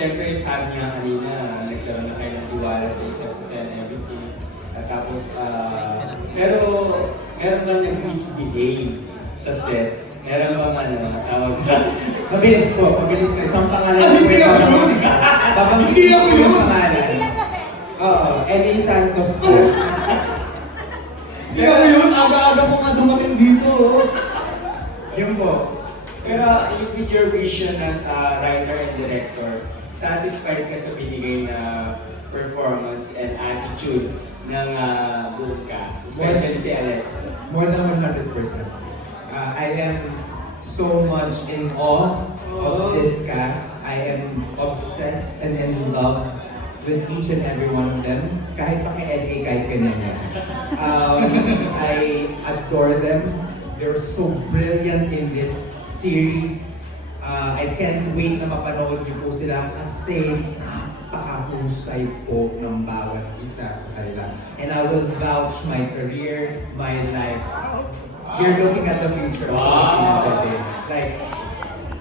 syempre, sabi niya kanina, nagkaroon na kayo ng tiwala sa isa't isa and everything. At tapos, pero meron bang nag-misbehave sa set? Meron bang tawag na? Mabilis po, mabilis na. Isang pangalan. Hindi ako yun! Hindi ako yun! Oo, Eddie Santos po. Hindi ako yun! Aga-aga ko nga dumating dito. Yun po. Pero with your vision as a writer and director, satisfied ka sa binigay na performance and attitude ng buong cast, especially si Alex? More than 100%. I am so much in awe of this cast. I am obsessed and in love with each and every one of them. Kahit pa kay Eddie, kahit ganyan yan. I adore them. They're so brilliant in this series. I can't wait na mapanood niyo po sila kasi napakahusay po ng bawat isa sa kanila. And I will vouch my career, my life. You're looking at the future. Wow. Like,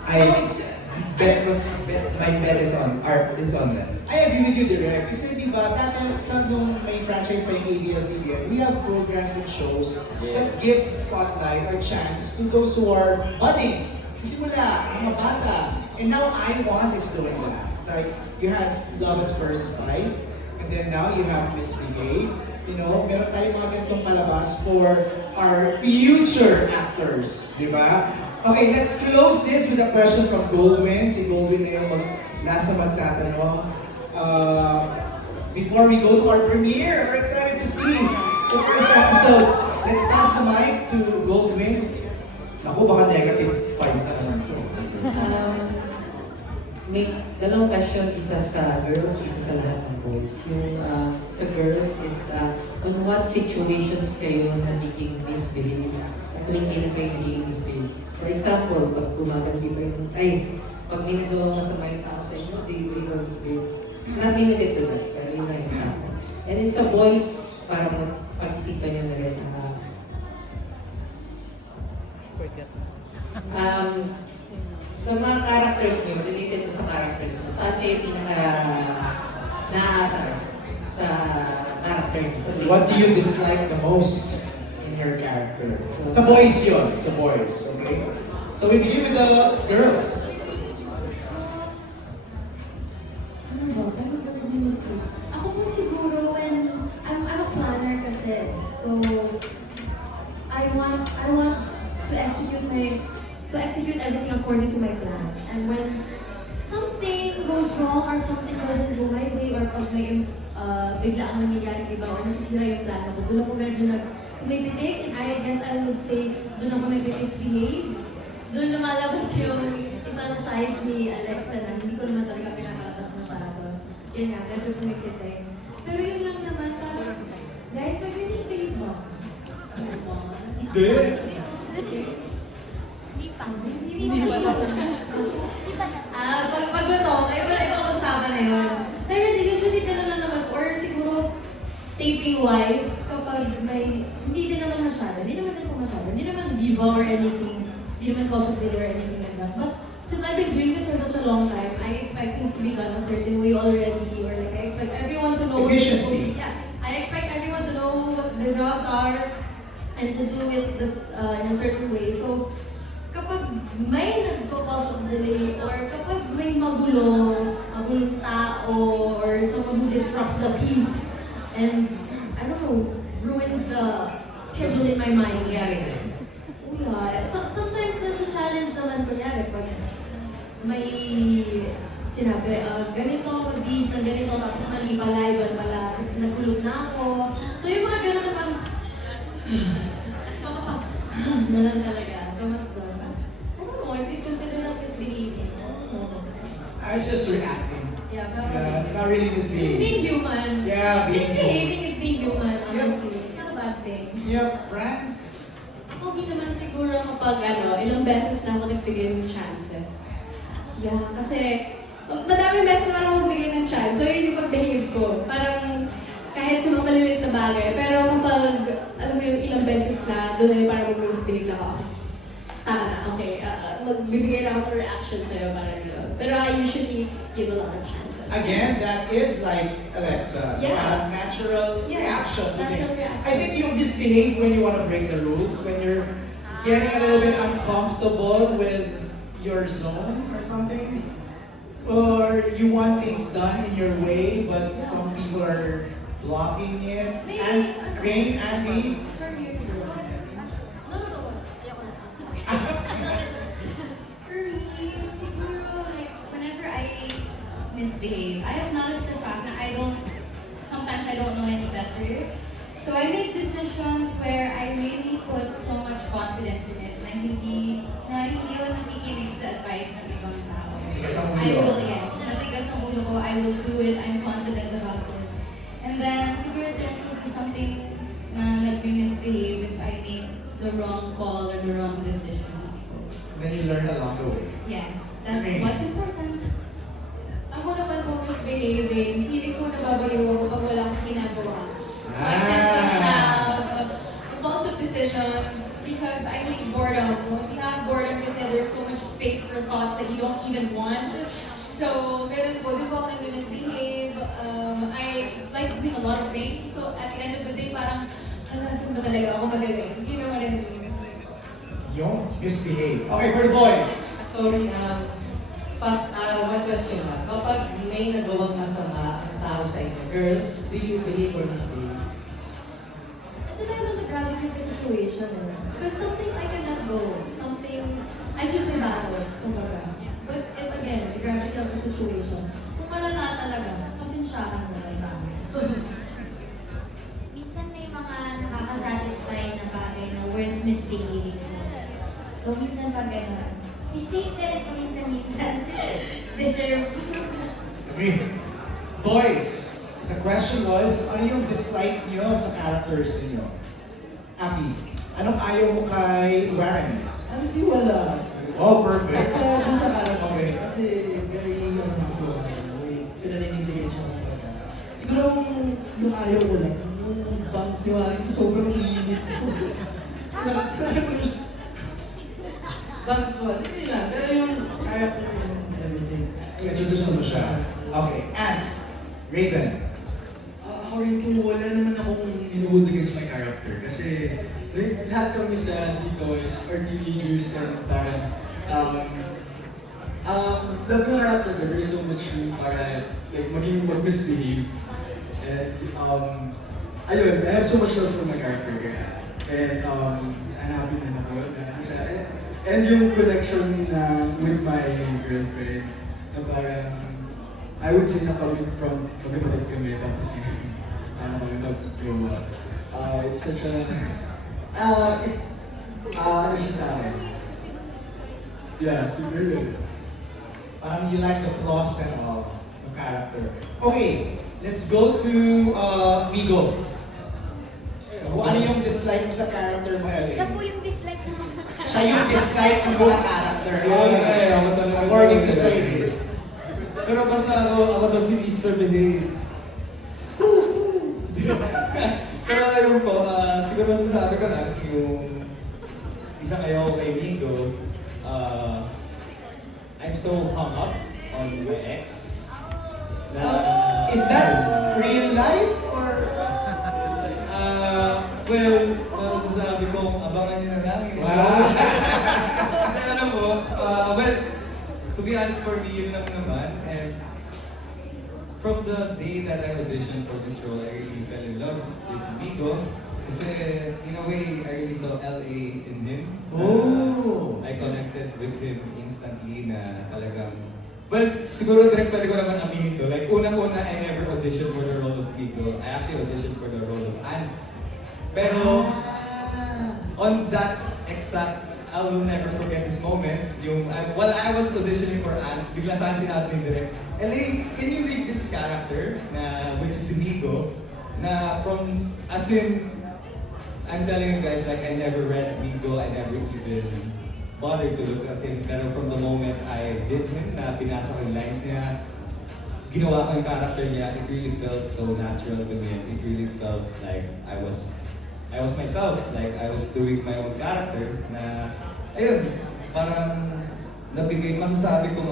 I bet, my bet is on them. I agree with you, Direk. Kasi di ba, sa nung may franchise pa yung ABS-CBN, we have programs and shows that give spotlight or chance to those who are budding. Kasi wala, mga bata. And now I1 is doing that. Like, you had Love at First Sight, and then now you have Misbehave. You know, meron tayong mga ganitong palabas for our future actors. Di ba? Okay, let's close this with a question from Goldwyn. Si Goldwyn na yung last na magtatanong. Before we go to our premiere, we're excited to see the first episode. Let's pass the mic to Goldwyn. Naku, baka negative 5 na naman to. May dalawang question, isa sa girls, isa sa lahat ng boys. Yung sa girls is on what situations kayo nagiging misbehave at hindi na kayo nagiging misbehave. For example, pag tumatanggip pa yung, pag ginagawa masama yung tao sa inyo, do you really misbehave? Not limited to that, pero yun ang example. And it's a boys, para mag-participan nyo na rin. Sa mga characters nyo, related to sa characters nyo, saan kayo pinaka-naasar sa character nyo? What do you dislike the most in your character? Sa boys yun, sa boys, okay? So we begin with the girls. Ano ba? Paano ba nag-misbehave? Ako po siguro when I'm a planner kasi. So I want to execute everything according to my plans. And when something goes wrong or something doesn't go my way or pag may bigla ang nangyayari iba or nasisira yung plan ako, doon ako medyo nagpipitik, and I guess I would say doon ako nag-misbehave. Doon lumalabas yung isang side ni Alexa na hindi ko naman talaga pinakalatas masyado. Yun nga, medyo pumipitik. Pero yun lang naman, parang, guys, nag-misbehave ba? Hindi. Hindi pa. Pagluto, ibang usapan na yun. Pero hindi, usually gano'n lang naman. Or siguro, taping-wise, kapag may, hindi din naman masyado. Hindi naman diva or anything. Hindi naman cosplay or anything like that. But since I've been doing this for such a long time, I expect things to be done a certain way already. Or like, I expect everyone to know. Efficiency. Yeah. I expect everyone to know what their jobs are and to do it in a certain way. So, kapag may nagko-cause of delay or kapag may magulong tao or someone who disrupts the peace and, I don't know, ruins the schedule in my mind. Oh yeah. Sometimes nag-challenge naman, kunyari, pag may sinabi, ganito, mag-bis na ganito, tapos mali pala, iba pala, tapos nagulog na ako. So yung mga gano'n naman, na lang talaga. So mas doon. I don't know if you consider that misbehaving. I was just reacting. Yeah, but It's not really it's misbehaving. being human. Yeah, being Misbehaving is being human, honestly. It's not a bad thing. Yep, Franz. Okay naman siguro kapag ilang beses na ako nagbigay ng chances. Yeah, kasi madaming beses na ako magbigay ng chance. So yun yung pag-behave ko. Parang kahit sa mga maliliit na bagay. Pero kapag, alam mo yung ilang beses na, doon na yung parang mag-misbehave lang ako. tama na, okay, magbibigay na ako ng reaction sa'yo, parang gano'n. Pero I usually give a lot of chances. Again, that is like Alexa, Yeah. parang natural Yeah, reaction to things. natural reaction. I think you misbehave when you want to break the rules, when you're getting a little bit uncomfortable with your zone or something. Or you want things done in your way, but some people are blocking it. Maybe, And Rain, Andy, For you. No, no, no. Ayoko na. For me, siguro, like, whenever I misbehave, I acknowledge the fact that sometimes I don't know any better. So I make decisions where I really put so much confidence in it na hindi ako nakikinig sa advice ng ibang tao. Matigas ang ulo. I will, yes. Matigas ang ulo ko. I will do it. I'm confident about it. And then, siguro tends to do something na nag-misbehave if I make the wrong call or the wrong decisions. then you learn along the way. Yes, that's Okay. what's important. Ako naman po misbehaving, feeling ko nababaliw ako pag wala akong ginagawa. So I tend to have impulsive decisions because I think boredom. When we have boredom kasi there's so much space for thoughts that you don't even want. So, ganun po, din po ako nag-misbehave. I like doing a lot of things. So, at the end of the day, parang, saan ba talaga ako magaling? You know what I mean? Yung misbehave. Okay, for the boys. Sorry, one question lang. Kapag may nagawang masama ang tao sa inyo, girls, do you believe or misbelieve? It depends on the gravity of the situation. Because some things I can let go. Some things, I choose my battles, kumbaga. But if again, the gravity of the situation, kung malala talaga, pasensyahan mo lang. Minsan may mga nakakasatisfy na bagay na worth misbehaving mo. So minsan pag gano'n, misbehave ka rin paminsan-minsan. Deserve. Agree. Boys, the question was, ano yung dislike nyo sa characters ninyo? Aki, anong ayaw mo kay Warren? Honestly, wala. Oh, perfect. Kasi dun sa character, Okay. kasi very, may pinaninindigan siya ng pagka. Siguro yung ayaw ko lang, yung bangs ni Warren sa sobrang init ko. Bangs one, hindi lang. Pero yung kaya ko yung everything. Medyo gusto mo siya. Okay, and Raven. Ako rin po, wala naman akong inuhold against my character. Kasi lahat kami sa dito is or teenagers and parang love ng character ko, there's so much room para like mag-misbehave. And ayun, I have so much love for my character kaya. And I'm happy na ako na siya. And yung connection na with my girlfriend na parang I would say na coming from magkapatid kami tapos yung kami mag-grow up. It's such a ano siya sa akin? Yeah, super good. Parang you like the flaws and all, the character. Okay, let's go to Migo. Ano yung dislike mo sa character mo, Siya Ellie? po yung dislike sa mga Siya yung dislike ng mga character. Ako talaga. According to Sadie. Pero basta ako daw si Mr. Behave. Pero ayun po, siguro sasabi ko lang yung isang ayaw ko kay Migo, I'm so hung up on my ex. Is that real life or? Well, sasabi ko, abangan niyo na lang. Wow. Ano po, well, to be honest for me, yun lang naman. And from the day that I auditioned for this role, I really fell in love with Migo. Kasi in a way, I really saw LA in him. Oh. I connected with him instantly na talagang, well, siguro direct pwede ko naman aminin to. Like, unang-una, I never auditioned for the role of Migo. I actually auditioned for the role of Anne. Pero, on that exact, I will never forget this moment. Yung, while I was auditioning for Anne, bigla saan sinabi ni Direk, LA, can you read this character, na, which is si Migo, na from, as in, I'm telling you guys, like, I never read Migo, I never even bothered to look at him. Pero from the moment I did him, na pinasa ko yung lines niya, ginawa ko yung character niya, it really felt so natural to me. It really felt like I was I was myself. Like, I was doing my own character na, ayun, parang nabigay, masasabi kong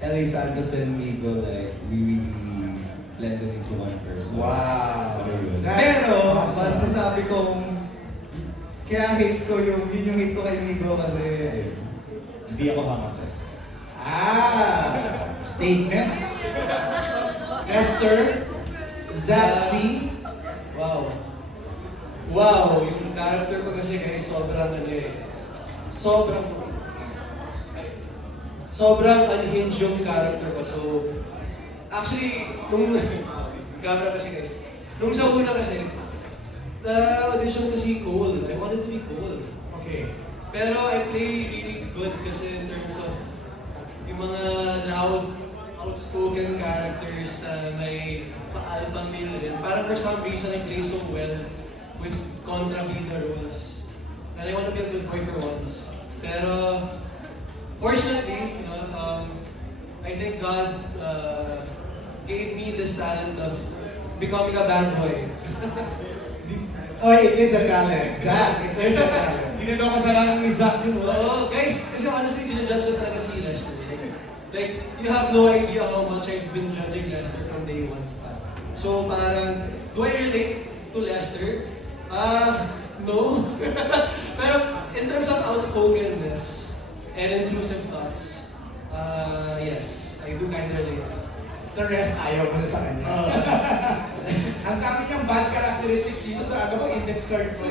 LA Santos and Migo, like, we really blended into one person. Wow. Ayun. That's Pero, awesome. masasabi kong, kaya hate ko yun yung hate ko kay Migo kasi, ayun, hindi ako hangat sa ex. Statement. Esther, Zach C. Wow. Wow, yung character ko kasi guys, sobrang sobrang unhinged yung character ko. So, actually, nung camera kasi guys, nung sa una kasi, na-audition ko si Cole. I wanted to be Cole. Okay. Pero I play really good kasi in terms of yung mga outspoken characters na may pa-alpha male rin. Parang for some reason I play so well with kontrabida roles. And I want to be a good boy for once. Pero fortunately, I think God gave me this talent of becoming a bad boy. Oh, it is a talent. Zach, it is a talent. Hindi na kasalanan ni Zach yun. Oo, guys, kasi honestly, ginajudge ko talaga si Lester. Like, you have no idea how much I've been judging Lester from day one. So, parang, do I relate to Lester? No. Pero, in terms of outspokenness and intrusive thoughts, yes, I do kind of relate. The rest, ayaw mo na sa kanya. Ang dami niyang bad characteristics dito sa index card ko.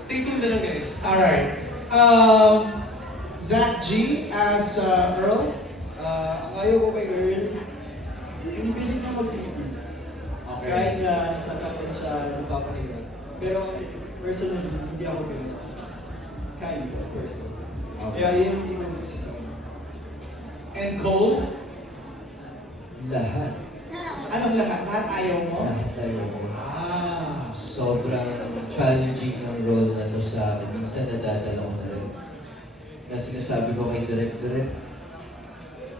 Stay tuned na lang, guys. Alright. Zach G as Earl. Ang ayaw ko kay Earl, pinipilit niya mag-Philippine. Kahit na nasasaktan siya, napapahirap. Pero kasi personally, hindi ako ganun. Kind of person. Kaya yun hindi ko gusto sa kanya. And Cole. Lahat. Anong lahat? Lahat ayaw mo? Lahat tayo ko. Ah. Sobrang challenging ng role na to sa akin. Minsan nadadala ko na rin. Kasi nasabi ko kay Direk,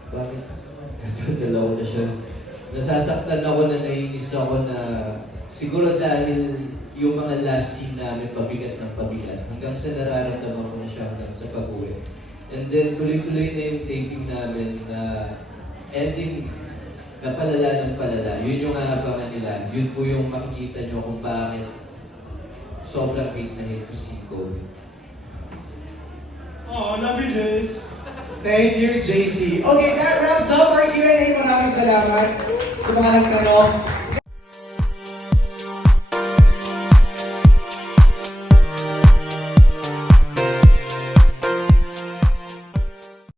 bakit? Nadadala ko na siya. Nasasaktan ako na naiinis ako na siguro dahil yung mga last scene namin pabigat ng pabigat. Hanggang sa nararamdaman ko na siya hanggang sa pag-uwi. And then tuloy-tuloy na yung taping namin na ending na palala ng palala. Yun yung aabangan nila. Yun po yung makikita nyo kung bakit sobrang hate na hate ko si Cole. Oh, love you, Jace. Thank you, JC. Okay, that wraps up our Q&A. Maraming salamat sa mga nagtanong.